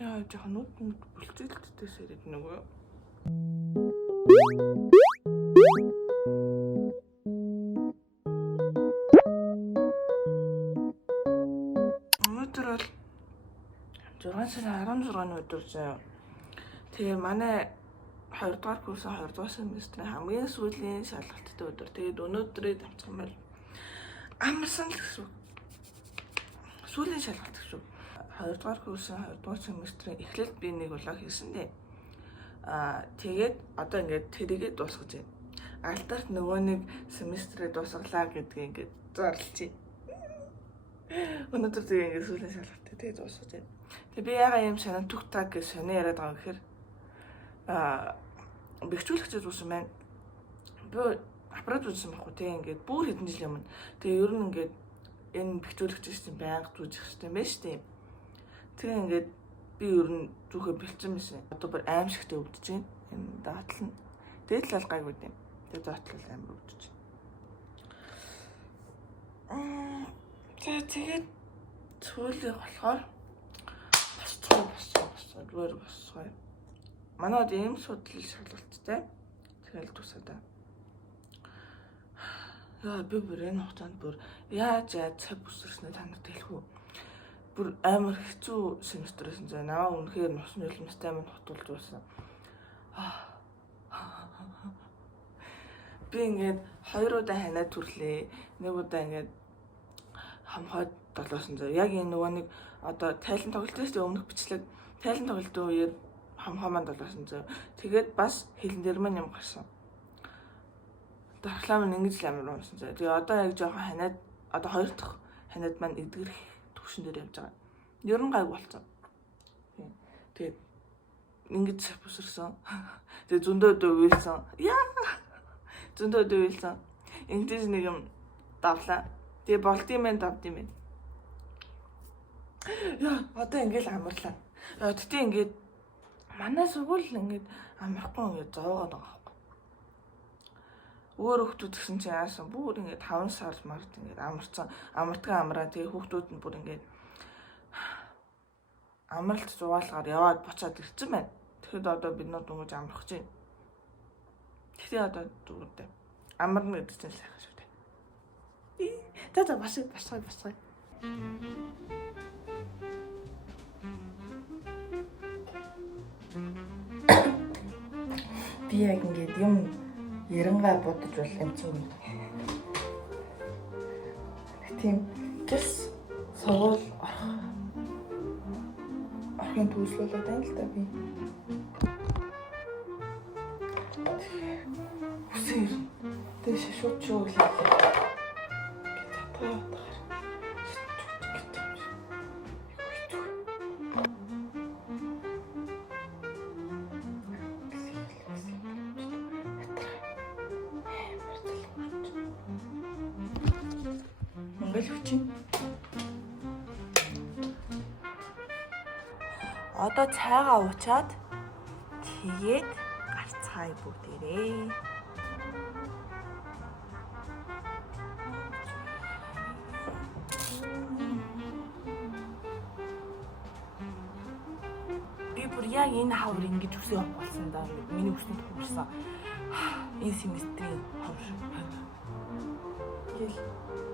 Яа, жоохон нүд бүлцэлттэй сэрэд нөгөө. Өнөөдөр бол 6 сарын 16-ны өдөр заяа. Тэгээ манай 2 дугаар курсын 2 дугаар семестрийн хамгийн сүүлийн шалгалттай өдөр. Тэгээд өнөөдрийг давчих юм бол амарсан л гэсэн. Сүүлийн шалгалт гэсэн. 2 дугаар курсын 2 дугаар семестрийн эхлэлд би нэг улаан хийсэн дээ. Тэгээд одоо ингээд тэрийгээ дуусгаж байна. Алдарт нөгөө нэг семестрээ дуусгалаа гэдгийг ингээд зарлж байна. Өнөөдөр тэгээ ингээд сүүлийн шалгалттай тэгээд дуусгаж байна. Тэгээ би ягаа юм санаа түг таг гэж сонио яриад байгаа гэхээр бэхжүүлэгчд үүсэн байна. Би аппарат үзсэн байхгүй тэгээ ингээд бүр хэдэн жилийн өмнө. Тэгээ ер нь ингээд энэ бэхжүүлэгчдийн байнга зүүжих хэрэгтэй байна шүү дээ. Тэгээ ингээд би ер нь зүгөө бэлдсэн байсан. Одоо бүр аимшигтэй өвдөж байна. Энэ доотлол нь. Тэгээд л гайгүй дээ. Тэгээд доотлол амар өвдөж байна. Тэгээд цөөлөг болохоор босцоо. Манайд ийм судлал шалгалттай. Тэгэл тусаа. Яа би бүр энэ хугацаанд бүр яаж цаг бүсэрснээ та нарт хэлэх үү? Бүр амар хэцүү семестрээс зэ наваа үнэхээр нус нулимстай минь хотулж байсан. Би ингээд 2 удаа ханаа түрлээ. Нэг удаа ингээд хамхаад 700. Яг энэ нөгөө нэг одоо тайлан тоглолтоос өмнөх бичлэг тайлан тоглолтын үеэр хамхаа маань 700. Тэгээд бас хэлэн дээр маань юм гарсан. Дархлаа минь ингэж л амар унсан. Тэгээ одоо яг жоохон ханаад одоо 2 дахь ханаад маань эдгэрх төвшин дээр явж байгаа. Ер нь гайг болцсон. Тэгээд ингэж бүсэрсэн. Тэгээ зөндөө дөвөлсөн. Яа! Зөндөө дөвөлсөн. Ингэж нэг юм давлаа. Тэгээ болтын мэн давдсан юм. Яа, одоо ингээл амарлаа. Тэгтээ ингээд манай сургууль ингээд амархгүй ингээд зовоогоод байгаа. Өөр хүүхдүүд гэсэн чинь яасан бүр ингээд 5 сар март ингээд амартгаа амраа тэгээ хүүхдүүд нь бүр ингээд амралт зугаалгаар яваад буцаад ирсэн байна. Тэгэхэд одоо бид нар дөнгөж амрах гэж байна. Тэгтээ одоо зүгээртэй амарна гэдэг чинь сайхан шүү дээ. За басгай. Би яг ингээд юм ярангаа бодож бол юм чинь. Тийм гэс совол ахын төслөлөө тань л та би. Үсэр дэш шууд чөөлөө. Одоо цайгаа уучаад тэгээд гарцгаая бүгдээрээ. Би бүр яг энэ хавар ингэж үсээ болсон даа. Миний үсэнд хүрсэн. Энэ семестрийн хавар. Гэл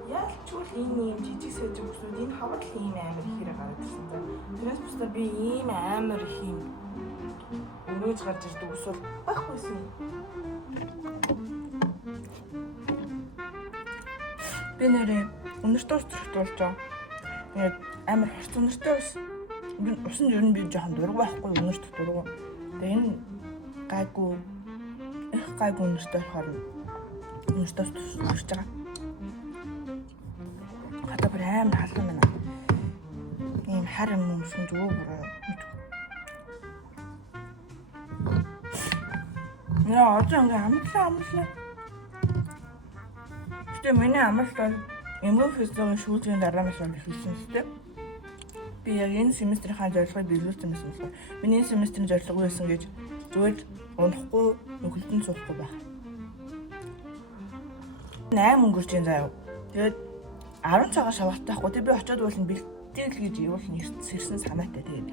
яг ч үл энэ юм жижиг сэжиг үснүүд энэ хавар л ийм амар ихээр гараад ирсэн даа. Тэрээс бусдаа би ийм амар их юм өрөөж гарч ирдэг ус бол байхгүйсэн. Би нэрээ өнөртөө зүрхтүүлж байгаа. Тэгээд амар хорц өнөртөө ус нь ер нь би жоохон дург байхгүй өнөртөө дург. Тэгээд энэ гайгүй өнөртөө болохоор өнөртөөс тусч байгаа. Хата бүр амар халуун байна. Ийм хар юм өмсөн зүгөө бүр. Яа, одоо ингээ амарлаа. Гэтэ миний амралт бол эмофизийн шүүлийн дараанаас болж хэлсэн шүү дээ. Би яг энэ семестрийн зорилгыг биелүүлсэн байсан болохоор миний энэ семестрийн зорилго байсан гэж зүгээр унахгүй нөхөлтөнд суухгүй байх. 8 өнгөрч юм заяа. Тэгээд 10 цагаар шавхтаахгүй. Тэг би очиод бол бэлтгэл гэж явуулна ирсэн санаатай. Тэгээд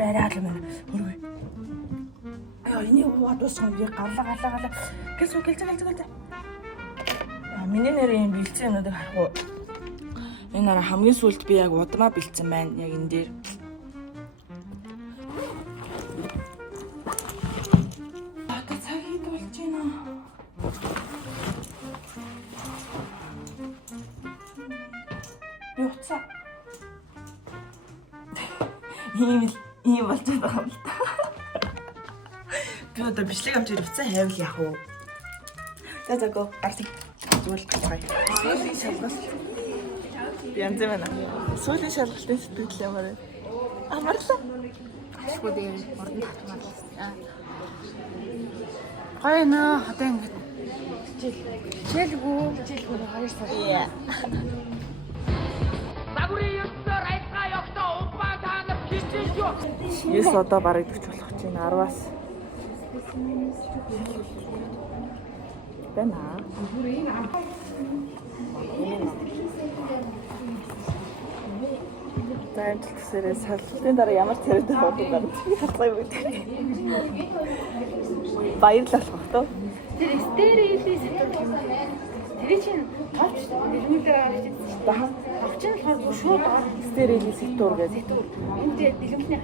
бүр арай алам байна. Хөргөө. Яа, энийг уугаад дууссан би гарлаа. Гэлцээ. Миний нэрийн бэлдсэн юмнуудыг харах уу? Энэ нараа хамгийн сүүлд би яг удмаа бэлдсэн байна. Яг энэ дээр. Одоо цаг хэд болж байна? Би уцаа. Ийм болж байгаа юм л та. Би одоо бичлэг амжир уцаа хайвал яах вэ? За го арти зүйл гацгай. Сүүлийн шалгалт. Би янз байна. Сүүлийн шалгалтын сэтгэл ямар вэ? Амарлаа. Ашгүй дээр урд татмарлаа. Гоё нөө одоо ингэ хичээлгүй 2 сар. Ես одоо бараг идэх болох чинь 10-аас байна. Таймд төсөрөө салхалтын дараа ямар царайтай болдог байна. Хацгаа юу гэдэг. Баярлалах бах тоо. Тэр стереоли сэтгүүл юм. Тэр чинь товч нэрмэл дээр гарч ирсэн шүү дээ. Авч нь болохоор шууд Стереоли сэтгүүр гэдэг. энд дэлгэмтний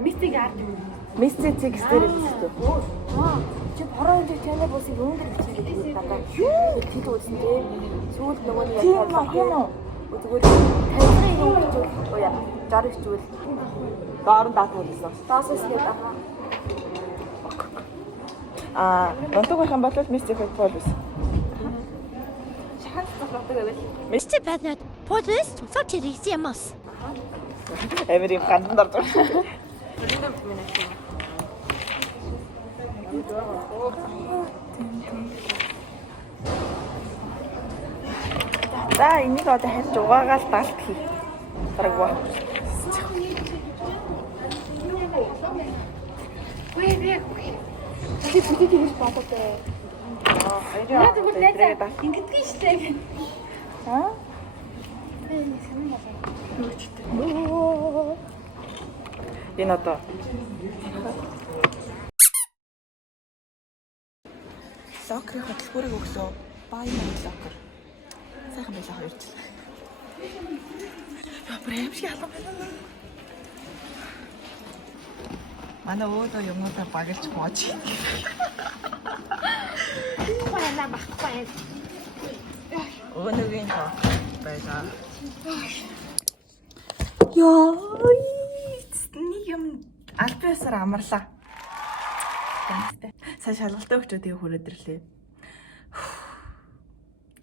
мистик яард юм. Мистик стереоли сэтгүүр. Чи хорон өндөр чанар босыг өндөр бичиж байгаа. Юу хэд үзсэн дээ. Сүүлд нөгөө нэг Тийм үү? зүгээр тавьрын юм гэж уяа. Жаргч зүйл. Доорн даатгал гэсэн. Таасаас нэг аа. Донтог байх юм бол мистик футбол биш. Шахалт болдог байвал. Мистер Баднат Police цуцаач ирсэмас. Эвэр юм гандан дорж байгаа. За энийг одоо харж угаагаал далт хий. Дарагва. Чи бүтэд ингэж бодоод бай. Яа тэгвэл найзаа ингэдэж штэ. Аа? Энэ одоо локерийн хөтөлбөрийг өглөө Баян локер. Сайхан байлаа хоёр жил. Яа брэм шиг халам байна. Манай өөдөө юмудаа багэлж бооч. Баялаа багтаа. Өнөгийн байлаа. Яа, нэг юм альбиасаар амарлаа. Сайн шалгалтаа өгчөө тэгээ хүрээдэрлээ.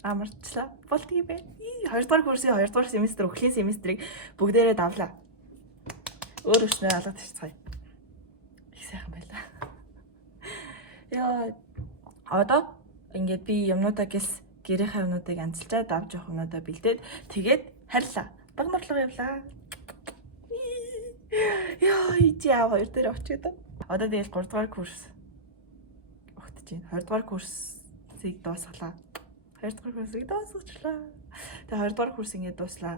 Амарчлаа. Болтгий бэ. 2 дугаар курсын 2 дугаар семестр өхлийн семестрийг бүгдээрээ давлаа. Өөр өчнөө алгад ирцгаая. Их сайхан байлаа. Яа, одоо ингээд би юмнуудаа гис гэрийнхээ юмнуудыг анцалчаад авч явах юмнуудаа бэлдээд тэгээд харьлаа. Багнуурлага явлаа. Яа, ичи аа хоёр дээр очиод. Одоо тэгээд 3 дугаар курс өгдөж байна. 2 дугаар курсыг дуусгалаа. 2 дугаар курсыг дуусгачлаа. Тэгээ 2 дугаар курс ингээд дуслаа.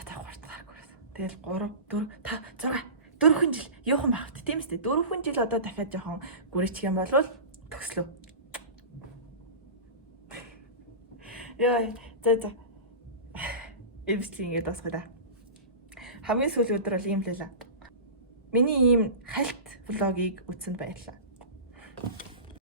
Одоо 3 дугаар курс. Тэгэл 3 4 5 6 4 жил явах багт тийм үстэй. 4 жил одоо дахиад жоохон гүрийчих юм болвол төгслөө. Яа, за. Эвслийн ингээд дуусгая да. Хамгийн сүүлийн өдөр бол ийм л байлаа. Миний ийм хальт влогийг үзсэнд баярлалаа.